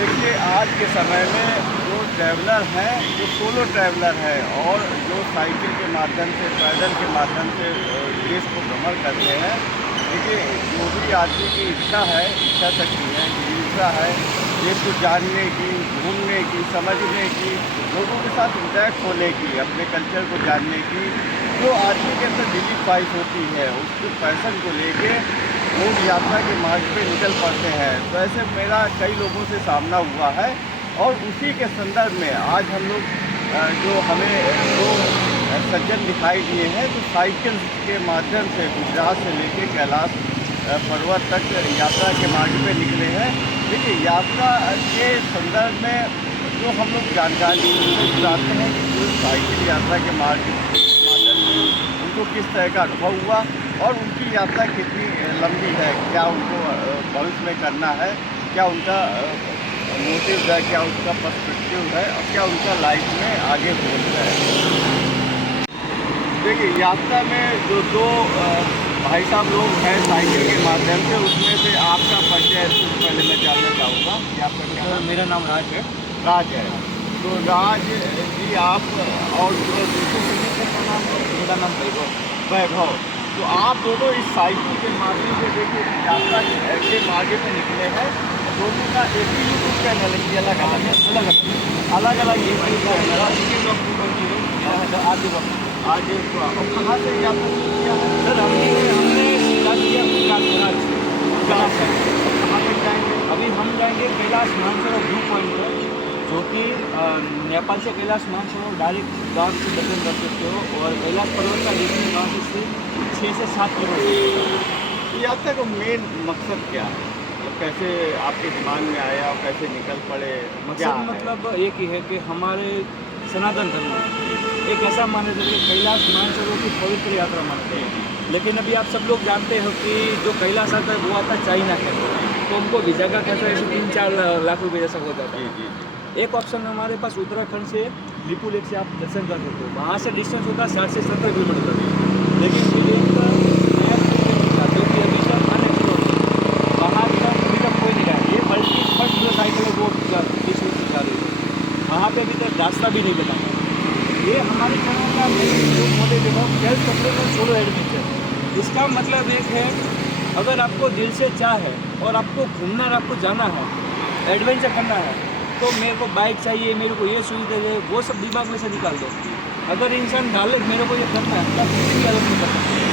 देखिए, आज के समय में जो ट्रैवलर हैं, जो सोलो ट्रैवलर है और जो साइकिल के माध्यम से, पैदल के माध्यम से देश को भ्रमण करते हैं। देखिए, जो भी आदमी की इच्छा है, इच्छा शक्ति है, जिज्ञासा है देश को जानने की, घूमने की, समझने की, लोगों के साथ इंटरेक्ट होने की, अपने कल्चर को जानने की, जो आदमी के अंदर दिली ख्वाहिश होती है, उसके पैशन को लेके लोग यात्रा के मार्ग पे निकल पड़ते हैं। तो ऐसे मेरा कई लोगों से सामना हुआ है और उसी के संदर्भ में आज हम लोग जो हमें दो सज्जन दिखाई दिए हैं, तो साइकिल के माध्यम से गुजरात से लेके कैलाश पर्वत तक यात्रा के मार्ग पे निकले हैं। देखिए, यात्रा के संदर्भ में जो हम लोग जानकारी चाहते हैं कि जो साइकिल यात्रा के माध्यम से उनको किस तरह का अनुभव हुआ और उनकी यात्रा कितनी लंबी है, क्या उनको भविष्य में करना है, क्या उनका मोटिव है, क्या उनका पर्सपेक्टिव है और क्या उनका लाइफ में आगे गोल है। देखिए, यात्रा में जो दो भाई साहब लोग हैं साइकिल के माध्यम से, उसमें से आपका परिचय सबसे पहले मैं जानना चाहूँगा कि आपका क्या नाम? मेरा नाम राज है। राज है। तो राज जी, आप और दूसरे नाम है? मेरा नाम वैभव। वैभव। तो आप दोनों इस साइकिल के माध्यम से देखिए यात्रा के मार्ग पे निकले हैं। दोनों का एक ही यूट्यूब चैनल है कि अलग अलग है? अलग अलग यूट्यूब चैनल है। आज कहाँ से यात्रा शुरू किया है? सर हमने स्टार्ट किया गुजरात से। कहाँ तक जाएंगे? अभी हम जाएंगे कैलाश मानसरोवर व्यू पॉइंट पर, जो कि नेपाल से कैलाश मानसरोवर डायरेक्ट गाँव से दर्शन कर सकते हो और कैलाश पर्वत का डिस्टेंस गाँव से 6 से 7 किलोमीटर। यात्रा का मेन मकसद क्या है? कैसे आपके दिमाग में आया और कैसे निकल पड़े? मकसद मतलब एक ही है कि हमारे सनातन धर्म में एक ऐसा माना जाता है कि कैलाश मानसरोवर की पवित्र यात्रा मानते हैं। लेकिन अभी आप सब लोग जानते हो कि जो कैलाश आता है वो आता है चाइना के, तो उनको वीज़ा का खर्चा ऐसे 3-4 लाख रुपये जैसा हो जाता है। एक ऑप्शन हमारे पास उत्तराखंड से लिपू लेक से आप दर्शन कर सकते हो, वहाँ से डिस्टेंस होता है 60 से 70 किलोमीटर। लेकिन फिर एक नया जो कि अभी तक अनएक्सप्लोर्ड है, वहाँ तक अभी तक कोई नहीं गया। ये वर्ल्ड की फर्स्ट जो साइकिल है वो विश्व में जा रही है, वहाँ पे अभी तक रास्ता भी नहीं बना है। ये हमारे चैनल का जो मोटिव देखो सेल्फ सस्टेनेबल सोलो एडवेंचर। इसका मतलब एक है, अगर आपको दिल से चाह है और आपको घूमना और आपको जाना है, एडवेंचर करना है, तो मेरे को बाइक चाहिए, मेरे को ये सुविधा है, वो सब दिमाग में से निकाल दो। अगर इंसान डाले मेरे को ये करना है, तब किसी भी हालत में कर सकते हैं।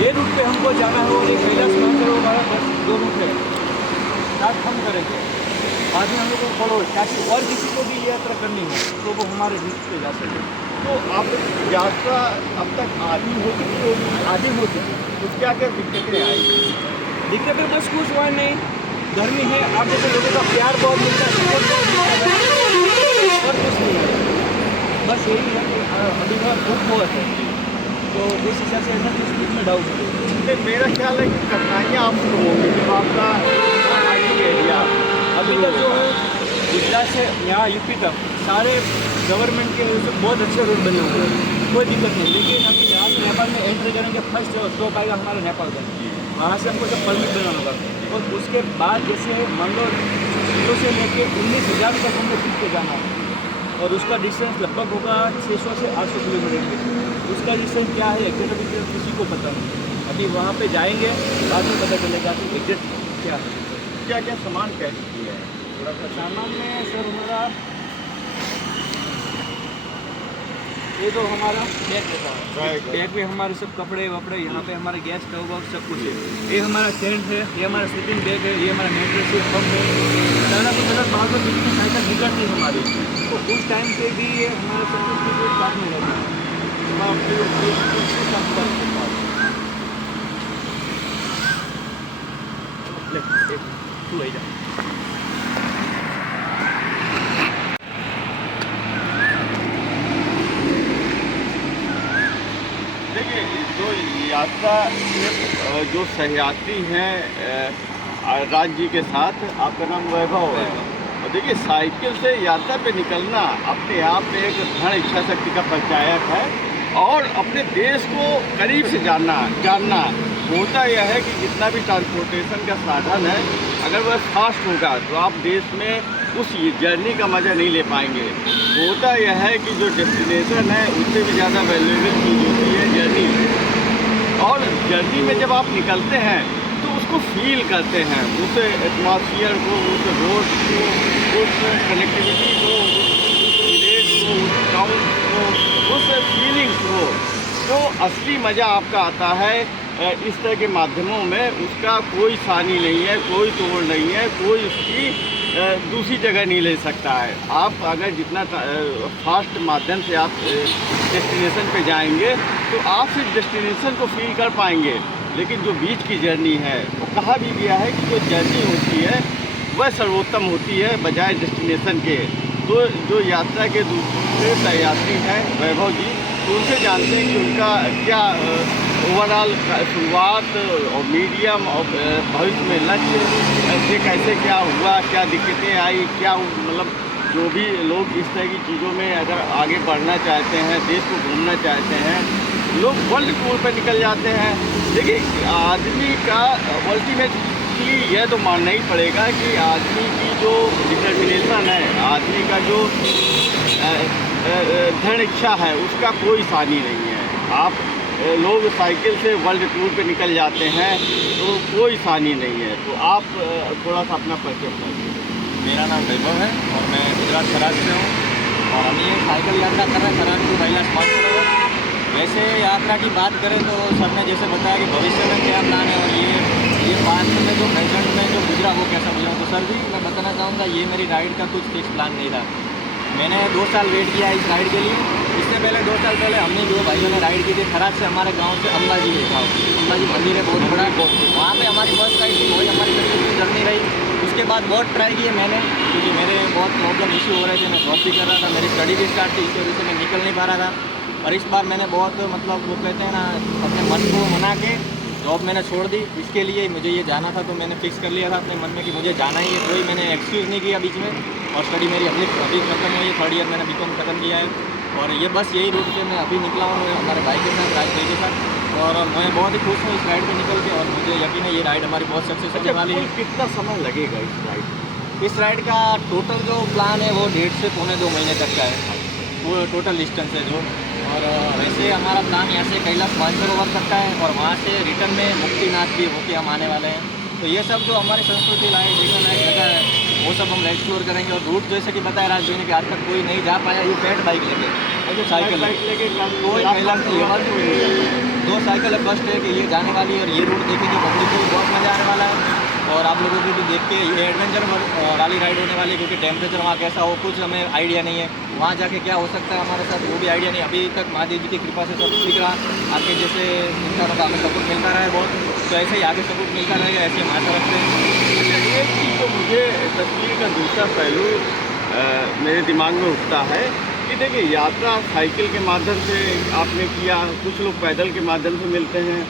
ये रूट पे हमको जाना है और एक कैलाश मानसरोवर वाला बस 2 रूट है, साथ हम करेंगे। बाद में हम लोग को फॉलो ताकि और किसी को भी ये यात्रा करनी है तो वो हमारे रूट पे जा सके। तो आप यात्रा अब तक आधी हो चुकी होगी? आगे हो चुकी है। कुछ क्या क्या दिक्कतें आई? दिक्कतें बस कुछ हुआ नहीं, गर्मी है, आप जैसे लोगों का प्यार बहुत मिलता है, सपोर्ट बहुत मिलता है और कुछ नहीं है। बस यही है कि अभी बहुत धूप बहुत है, तो उस हिसाब से ऐसा कुछ स्पीड में डाउट है। मेरा ख्याल है कि कठिनाइयाँ आप शुरू होंगी जब आपका हाइकिंग एरिया। अभी तक जो है गुजरात से यहाँ यूपी तक सारे गवर्नमेंट के बहुत अच्छे रोड बने हुए हैं, कोई दिक्कत नहीं। लेकिन अभी यहाँ से नेपाल में एंट्री करेंगे, फर्स्ट जो स्टॉप आएगा हमारा नेपाल का, वहाँ से हमको सब परमिट बनाना होगा और उसके बाद जैसे मान लो 0 से लेके 19,000 तक हमको खींच के जाना है और उसका डिस्टेंस लगभग होगा 600 से 800 किलोमीटर। उसका डिस्टेंस क्या है एग्जैक्ट अभी किसी को पता नहीं, अभी वहाँ पे जाएंगे बाद में पता चलेगा कि एग्जैक्ट क्या है। क्या क्या सामान कैसे किया है? थोड़ा सा सामान में सर हमारा ये तो हमारा बैग रहता है, बैग में हमारे सब कपड़े वपड़े, यहाँ पे हमारे गैस स्टोव वोव सब कुछ है। ये हमारा टेंट है, ये हमारा स्लीपिंग बैग है, ये हमारा मेट्रेस है, पंप है। सारा कुछ अगर बाहर पर किसी की साइकिल बिगड़ती है हमारी, तो उस टाइम पे भी ये हमारे सब कुछ साथ में रहता है। तू ले जा। देखिए, जो यात्रा जो सहयात्री हैं राज जी के साथ, आपका नाम वैभव है। और देखिए, साइकिल से यात्रा पे निकलना अपने आप में एक दृढ़ इच्छा शक्ति का परिचायक है और अपने देश को करीब से जानना होता यह है कि जितना भी ट्रांसपोर्टेशन का साधन है अगर वह फास्ट होगा तो आप देश में उस जर्नी का मज़ा नहीं ले पाएंगे। होता यह है कि जो डेस्टिनेशन है उससे भी ज़्यादा वैल्यूएबल चीज़ होती है जर्नी। और जर्नी में जब आप निकलते हैं तो उसको फील करते हैं, उस एटमॉस्फियर को, उस रोड को, उस कनेक्टिविटी को, उस विलेज को, उस टाउन को, उस फीलिंग्स को। जो असली मज़ा आपका आता है इस तरह के माध्यमों में, उसका कोई सानी नहीं है, कोई तोड़ नहीं है, कोई उसकी दूसरी जगह नहीं ले सकता है। आप अगर जितना फास्ट माध्यम से आप डेस्टिनेशन पे जाएंगे तो आप सिर्फ डेस्टिनेशन को फील कर पाएंगे, लेकिन जो बीच की जर्नी है वो कहा भी गया है कि जो जर्नी होती है वह सर्वोत्तम होती है बजाय डेस्टिनेशन के। तो जो यात्रा के दूसरे सहयात्री हैं वैभव जी, तो उनसे जानते हैं कि उनका क्या ओवरऑल शुरुआत और मीडियम और भविष्य में लक्ष्य ऐसे कैसे क्या हुआ, क्या दिक्कतें आई, क्या मतलब जो भी लोग इस तरह की चीज़ों में अगर आगे बढ़ना चाहते हैं, देश को घूमना चाहते हैं, लोग वर्ल्ड टूर पर निकल जाते हैं। देखिए आदमी का अल्टीमेटली यह तो मानना ही पड़ेगा कि आदमी की जो डिटर्मिनेशन है, आदमी का जो दृढ़ इच्छा है, उसका कोई सानी नहीं है। आप लोग साइकिल से वर्ल्ड टूर पे निकल जाते हैं तो कोई सानी नहीं है। तो आप थोड़ा सा अपना परिचय बताइए। मेरा नाम वैभव है और मैं गुजरात सराज से हूँ और हम ये साइकिल यात्रा कर रहे हैं सराज टू कैलाश मानसरोवर। वैसे यात्रा की बात करें तो सर ने जैसे बताया कि भविष्य में क्या प्लान है और ये बात में जो प्रेजेंट में जो गुजरा वो कैसा गुजरा, तो सर भी मैं बताना चाहूँगा ये मेरी राइड का कुछ फिक्स प्लान नहीं था। मैंने 2 साल वेट किया इस राइड के लिए। इससे पहले 2 साल पहले हमने जो भाइयों ने राइड की थी खराज से हमारे गांव से अंबाजी देखा। अंबाजी मंदिर है बहुत बड़ा, वहाँ पे हमारी फर्स्ट राइड थी, वही हमारी तरीके जर्नी रही। उसके बाद बहुत ट्राई किए मैंने, क्योंकि मेरे बहुत प्रॉब्लम इशू हो रहे थे, मैं जॉब भी कर रहा था, मेरी स्टडी भी स्टार्ट थी, इस वजह से मैं निकल नहीं पा रहा था। और इस बार मैंने बहुत मतलब वो कहते हैं ना, अपने मन को मना के जॉब मैंने छोड़ दी। इसके लिए मुझे ये जाना था, तो मैंने फिक्स कर लिया था अपने मन में कि मुझे जाना ही है। कोई मैंने एक्सक्यूज़ नहीं किया बीच में। और स्टडी मेरी अभी खत्म हुई है, 3rd ईयर मैंने बीकॉम खत्म किया है। और ये बस यही रूट पे मैं अभी निकला हूँ हमारे भाई के साथ, राइड के साथ। और मैं बहुत ही खुश हूँ इस राइड पे निकल के, और मुझे यकीन है ये राइड हमारी बहुत सक्सेस होने वाली है। कितना समय लगेगा इस राइड? इस राइड का टोटल जो प्लान है वो 1.5 से पौने 2 महीने तक का है, वो टोटल डिस्टेंस है जो। और वैसे हमारा प्लान यहाँ से कैलाश मानसरोवर तक का है और वहाँ से रिटर्न में मुक्तिनाथ भी होके हम आने वाले हैं। तो ये सब जो हमारी संस्कृति लायक देखने लायक जगह है वो सब हम एक्सप्लोर करेंगे। और रूट जैसे कि बताया राजू ने कि आज तक कोई नहीं जा पाया ये पेट बाइक लेके, जो साइकिल लेके कोई कैलाश नहीं होगा। 2 साइकिल है, फर्स्ट है कि ये जाने वाली है और ये रूट देखेंगे, पब्लिक को भी बहुत मज़ा आने वाला है। और आप लोगों को भी देख के ये एडवेंचर वाली राइड होने वाली है, क्योंकि टेम्परेचर वहाँ कैसा हो कुछ हमें आइडिया नहीं है, वहाँ जाके क्या हो सकता है हमारे साथ वो भी आइडिया नहीं। अभी तक महादेव जी की कृपा से सब ठीक रहा, आपके जैसे इंसानों का हमें सपोर्ट मिलता रहा है बहुत, तो ऐसे ही आगे सपोर्ट मिलता रहेगा, ऐसे हम आशा रखते हैं। एक चीज़ तो मुझे तस्वीर का दूसरा पहलू मेरे दिमाग में उठता है कि देखिए यात्रा साइकिल के माध्यम से आपने किया, कुछ लोग पैदल के माध्यम से मिलते हैं,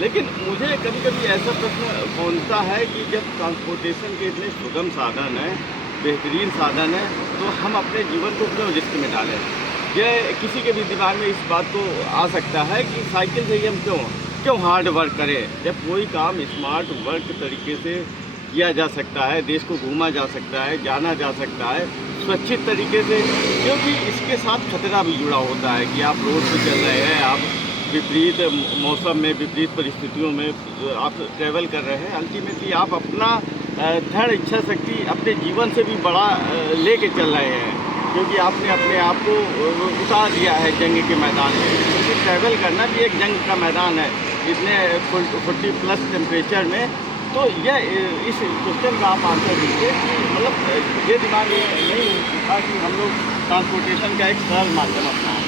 लेकिन मुझे कभी कभी ऐसा प्रश्न पहुंचता है कि जब ट्रांसपोर्टेशन के इतने सुगम साधन हैं, बेहतरीन साधन है, तो हम अपने जीवन को क्यों रिस्क में डालें? यह किसी के भी दिमाग में इस बात को आ सकता है कि साइकिल से ही हम क्यों हार्ड वर्क करें, जब कोई काम स्मार्ट वर्क तरीके से किया जा सकता है, देश को घूमा जा सकता है, जाना जा सकता है सुरक्षित तरीके से। क्योंकि इसके साथ खतरा भी जुड़ा होता है कि आप रोड पर चल रहे हैं, आप विपरीत मौसम में, विपरीत परिस्थितियों में आप ट्रैवल कर रहे हैं, अल्टीमेटली आप अपना दृढ़ इच्छा शक्ति अपने जीवन से भी बड़ा लेके चल रहे हैं, क्योंकि आपने अपने आप को उतार दिया है जंग के मैदान में। क्योंकि ट्रैवल करना भी एक जंग का मैदान है, इतने 40+ टेम्परेचर में। तो यह इस क्वेश्चन का आप आंसर दीजिए कि मतलब ये दिमाग में नहीं था कि हम लोग ट्रांसपोर्टेशन का एक सरल माध्यम अपनाएं।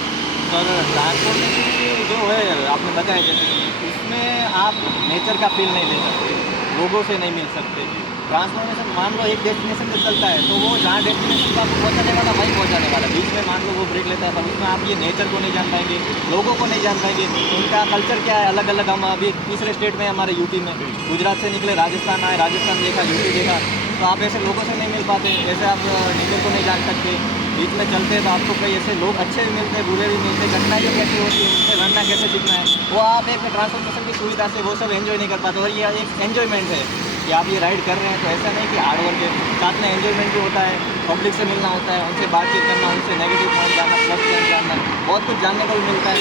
सर ट्रांसपोर्टेशन जो है आपने बताया जैसे इसमें आप नेचर का फील नहीं ले सकते, लोगों से नहीं मिल सकते। ट्रांसपोर्टेशन मान लो एक डेस्टिनेशन पे चलता है तो वो जहाँ डेस्टिनेशन को आपको पहुँचाने वाला वहीं पहुँचाने वाला, बीच में मान लो वो ब्रेक लेता है तो उसमें आप ये नेचर को नहीं जान पाएंगे, लोगों को नहीं जान पाएंगे, उनका कल्चर क्या है अलग अलग। हम अभी तीसरे स्टेट में हमारे यूपी में, गुजरात से निकले राजस्थान आए, राजस्थान देखा, यूपी देखा, तो आप ऐसे लोगों से नहीं मिल पाते, ऐसे आप नेचर को नहीं जान सकते। बीच में चलते हैं तो आपको कई ऐसे लोग अच्छे भी मिलते हैं, बुरे भी मिलते हैं, घटनाएँ कैसे होती है, उनसे लड़ना कैसे सीखना है, वो आप एक ट्रांसपोर्टेशन की सुविधा से वो सब एंजॉय नहीं कर पाते। और ये एक एंजॉयमेंट है कि आप ये राइड कर रहे हैं तो ऐसा नहीं कि हार्ड वर्क है, साथ में एंजॉयमेंट भी होता है, पब्लिक से मिलना होता है, उनसे बातचीत करना, उनसे नेगेटिव पॉइंट जानना, प्लस पॉइंट जानना, बहुत कुछ जानने को भी मिलता है।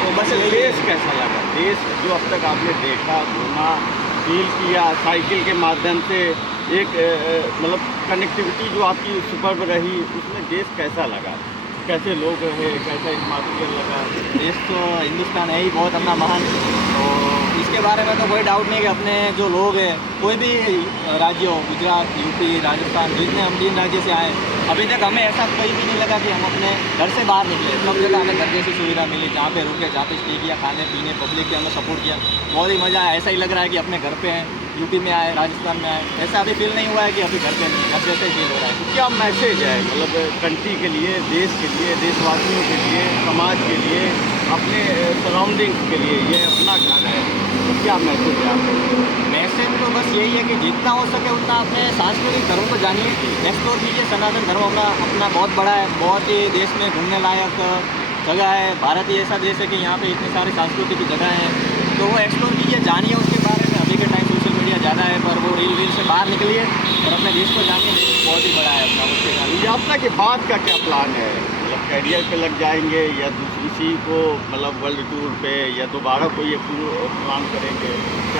तो बस अच्छा, यही देश कैसा लगा? देश जो अब तक आपने देखा, घूमा, फील किया, साइकिल के माध्यम से एक मतलब कनेक्टिविटी जो आपकी सुपर्ब रही, उसमें देश कैसा लगा? कैसे लोग रहे, कैसा एटमॉस्फेयर लगा? देश तो हिंदुस्तान है ही बहुत अपना महान, तो इसके बारे में तो कोई डाउट नहीं कि अपने जो लोग हैं, कोई भी राज्य हो, गुजरात, यूपी, राजस्थान, जितने हम 3 राज्य से आए, अभी तक हमें ऐसा कहीं भी नहीं लगा कि हम अपने घर से बाहर निकले। सब जगह हमें घर जैसी सुविधा मिली, जहाँ पे रुके, जहाँ पे स्टे किया, खाने पीने, पब्लिक के हमें सपोर्ट किया, बहुत ही मज़ा आया। ऐसा ही लग रहा है कि अपने घर पे हैं, यूपी में आए, राजस्थान में आए, ऐसा अभी फील नहीं हुआ है कि अभी घर पे नहीं, घर जैसा ही फील हो रहा है। क्या मैसेज है मतलब कंट्री के लिए, देश के लिए, देशवासियों के लिए, समाज के लिए, अपने सराउंडिंग्स के लिए? ये अपना घर है, तो क्या मैसेज है आपका? मैसेज तो बस यही है कि जितना हो सके उतना अपने सांस्कृतिक धर्म को जानिए, एक्सप्लोर कीजिए। सनातन धर्म अपना बहुत बड़ा है, बहुत ही देश में घूमने लायक जगह है। भारत ही ऐसा देश है कि यहाँ पे इतनी सारी सांस्कृतिक जगह हैं, तो वो एक्सप्लोर कीजिए, जानिए उसके बारे में। अभी के टाइम सोशल मीडिया ज़्यादा है, पर वो रील से बाहर निकलिए और अपने देश को जानिए। देश बहुत ही बड़ा है अपना, उसके जानिए। यात्रा के बाद का क्या प्लान है? मतलब कैरियर पे लग जाएंगे या इसी को मतलब वर्ल्ड टूर पे, या दोबारा कोई एक प्लान करेंगे?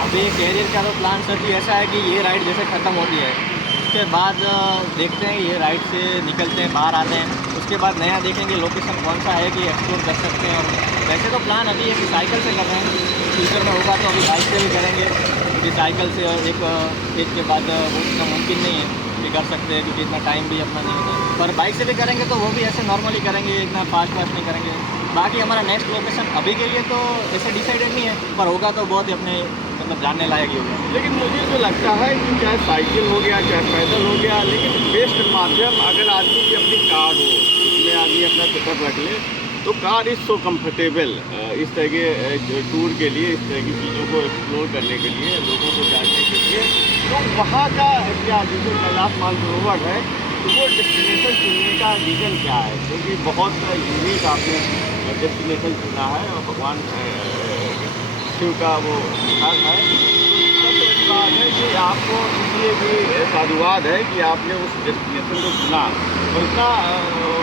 अभी कैरियर का तो प्लान सर जी ऐसा है कि ये राइड जैसे ख़त्म होती है, उसके बाद देखते हैं, ये राइड से निकलते हैं, बाहर आते हैं, उसके बाद नया देखेंगे लोकेशन कौन सा है कि एक्सप्लोर कर सकते हैं। और वैसे तो प्लान अभी है कि साइकिल से कर रहे हैं, फ्यूचर में होगा तो अभी बाइक से भी करेंगे, क्योंकि साइकिल से एक एज के बाद वो इतना मुमकिन नहीं है कि कर सकते हैं, क्योंकि इतना टाइम भी अपना नहीं होता। पर बाइक से भी करेंगे तो वो भी ऐसे नॉर्मली करेंगे, इतना फास्ट नहीं करेंगे। बाकी हमारा नेक्स्ट लोकेशन अभी के लिए तो ऐसे डिसाइडेड नहीं है, पर होगा तो बहुत ही अपने मतलब जानने लायक ही होगा। लेकिन मुझे तो लगता है कि चाहे साइकिल हो गया, चाहे पैदल हो गया, लेकिन बेस्ट माध्यम अगर आदमी की अपनी कार हो, उसमें आदमी अपना टिकट रख ले, तो कार इज़ सो कम्फर्टेबल इस तरह के टूर के लिए, इस तरह की चीज़ों को एक्सप्लोर करने के लिए, लोगों को जानने के लिए। तो वहाँ का क्या, जैसे कैलाश मानसरोवर है, तो वो डेस्टिनेशन चुनने का रीज़न क्या है? क्योंकि बहुत यूनिक आपने डेस्टिनेशन चुना है और भगवान शिव का वो घर है। तो सबसे बड़ी बात है कि आपको इसलिए भी साधुवाद है कि आपने उस डेस्टिनेशन को चुना, और इतना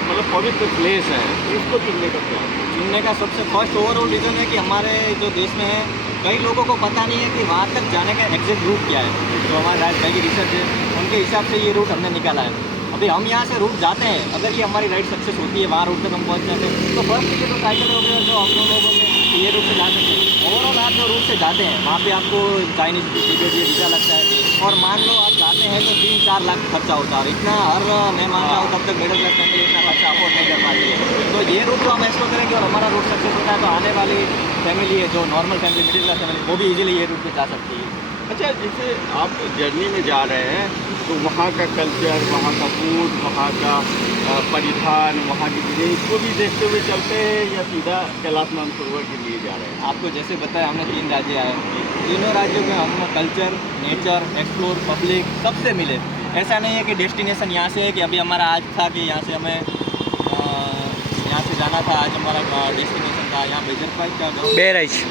मतलब पवित्र प्लेस है, इसको चुनने का क्या? चुनने का सबसे फर्स्ट ओवरऑल रीज़न है कि हमारे जो देश में है, कई लोगों को पता नहीं है कि वहाँ तक जाने का एग्जैक्ट रूट क्या है। तो हमारे राइड भाई की रिसर्च है, उनके हिसाब से ये रूट हमने निकाला है। अभी हम यहाँ से रूट जाते हैं, अगर ये हमारी राइड सक्सेस होती है, वहाँ रूट तक हम पहुँच जाते हैं, तो फर्स्ट चीज़ें तो साइकिल हो गया जो हम लोगों में ये रूट से जा सकते हैं। ओवरऑल आप जो रूट से जाते हैं, वहाँ पे आपको चाइनीज टिकट वीज़ा लगता है, और मान लो आप जाते हैं तो 3-4 लाख खर्चा होता है, और इतना हर मैं मानता हूँ तब तक मिडिल क्लास फैमिली इतना खर्चा अफोर्ड नहीं कर पाती है। तो ये रूट जो हम एक्सप्लोर करेंगे और हमारा रूट सक्सेस होता है, तो आने वाली फैमिली है जो normal family, middle class family, वो भी इजीली ये रूट पे जा सकती है। अच्छा, जैसे आप जर्नी में जा रहे हैं, तो वहाँ का कल्चर, वहाँ का फूड, वहाँ का परिधान, वहाँ की चीज़ें, इसको भी देखते हुए चलते हैं या सीधा कैलाश मानसरोवर के लिए जा रहे हैं? आपको जैसे बताया, हमने 3 राज्य आए, तीनों राज्यों में हम कल्चर, नेचर, एक्सप्लोर, पब्लिक सबसे मिले। ऐसा नहीं है कि डेस्टिनेशन यहाँ से है कि अभी हमारा आज था कि यहाँ से हमें यहाँ से जाना था, आज हमारा डेस्टिनेशन था यहाँ बेजरपाई का गाँव,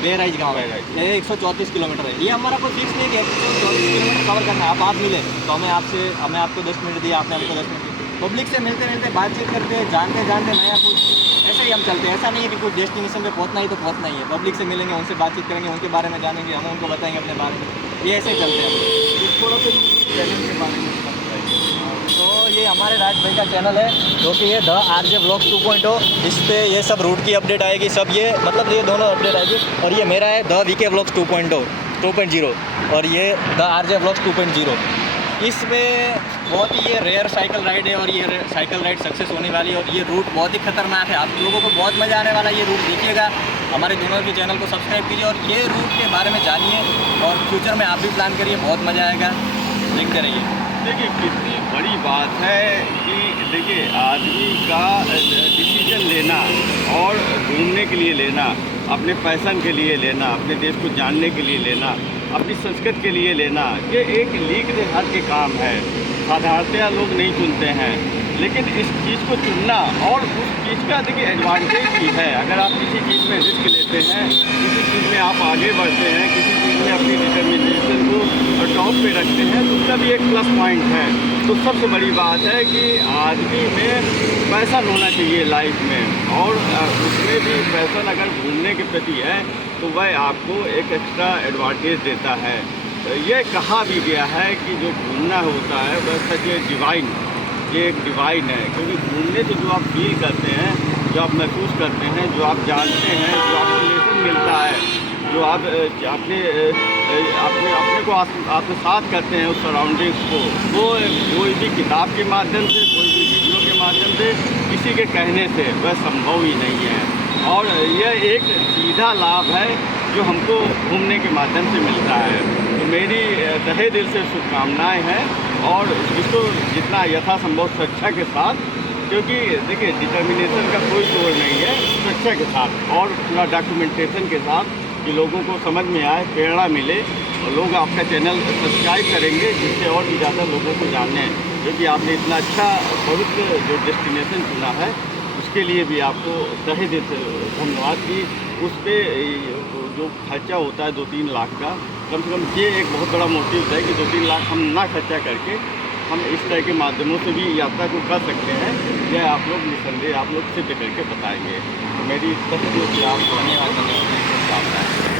बेराइज गाँव है, ये 134 किलोमीटर है। ये हमारा कोई फिक्स नहीं कि 134 किलोमीटर कवर करना है। आप मिले तो हमें आपको 10 मिनट दिया, आपने हमको 10 मिनट। पब्लिक से मिलते मिलते बातचीत करते, जानते नया कुछ, ऐसे ही हम चलते हैं। ऐसा नहीं है कि कुछ डेस्टिनेशन पे पहुँचना ही तो पहुँचना ही है। पब्लिक से मिलेंगे, उनसे बातचीत करेंगे, उनके बारे में जानेंगे, हम उनको बताएंगे अपने बारे में, ये ऐसे ही चलते हैं। थोड़ा सा चैनल के बारे में बताइए। तो ये हमारे राज भाई का चैनल है, जो कि ये द RJ Vlogs 2.0, इस पर ये सब रूट की अपडेट आएगी, सब ये मतलब ये दोनों अपडेट आएगी। और ये मेरा है द VK Vlogs 2.0, और ये द RJ Vlogs 2.0। इसमें बहुत ही ये रेयर साइकिल राइड है, और ये साइकिल राइड सक्सेस होने वाली है, और ये रूट बहुत ही खतरनाक है। आप लोगों को बहुत मज़ा आने वाला है, ये रूट देखिएगा। हमारे दोनों के चैनल को सब्सक्राइब कीजिए और ये रूट के बारे में जानिए, और फ्यूचर में आप भी प्लान करिए, बहुत मज़ा आएगा, देखते रहिए। देखिए कितनी बड़ी बात है कि देखिए आदमी का डिसीजन लेना और घूमने के लिए लेना, अपने पैशन के लिए लेना, अपने देश को जानने के लिए लेना, अपनी संस्कृति के लिए लेना, ये एक लीक हाथ के काम है। साधारणतया लोग नहीं चुनते हैं। लेकिन इस चीज़ को चुनना और उस चीज़ का देखिए एडवांटेज भी है। अगर आप किसी चीज़ में रिस्क लेते हैं, किसी चीज़ में आप आगे बढ़ते हैं, किसी चीज़ में अपनी डिटर्मिनेशन को टॉप पे रखते हैं, तो उसका भी एक प्लस पॉइंट है। तो सबसे बड़ी बात है कि आदमी में पैशन होना चाहिए लाइफ में, और उसमें भी पैशन अगर घूमने के प्रति है तो वह आपको एक एक्स्ट्रा एडवांटेज देता है। ये कहा भी गया है कि जो घूमना होता है वह सच डिवाइन, ये एक डिवाइन है, क्योंकि घूमने से जो आप फील करते हैं, जो आप महसूस करते हैं, जो आप जानते हैं, जो आपको लेसन मिलता है, जो आप अपने अपने को आत्मसात करते हैं उस सराउंडिंग्स को, वो कोई भी किताब के माध्यम से, कोई भी वीडियो के माध्यम से, किसी के कहने से वह संभव ही नहीं है। और यह एक सीधा लाभ है जो हमको घूमने के माध्यम से मिलता है। तो मेरी तहे दिल से शुभकामनाएँ हैं, और इसको जितना यथासंभव स्वेच्छा के साथ, क्योंकि देखिए डिटर्मिनेशन का कोई तोड़ नहीं है, स्वेच्छा के साथ और पूरा डॉक्यूमेंटेशन के साथ, कि लोगों को समझ में आए, प्रेरणा मिले, और लोग आपका चैनल सब्सक्राइब करेंगे, जिससे और भी ज़्यादा लोगों को जाने, क्योंकि आपने इतना अच्छा पवित्र जो डेस्टिनेशन चुना है, उसके लिए भी आपको तहे दिल से धन्यवाद। कि उस पर जो खर्चा होता है 2-3 लाख का, कम से कम ये एक बहुत बड़ा मोटिव है कि 2-3 लाख हम ना खर्चा करके हम इस तरह के माध्यमों से भी यात्रा को कर सकते हैं। यह आप लोग निसंदेह आप लोग सिद्ध करके बताएंगे। तो मेरी तहे दिल से आप धन्यवाद।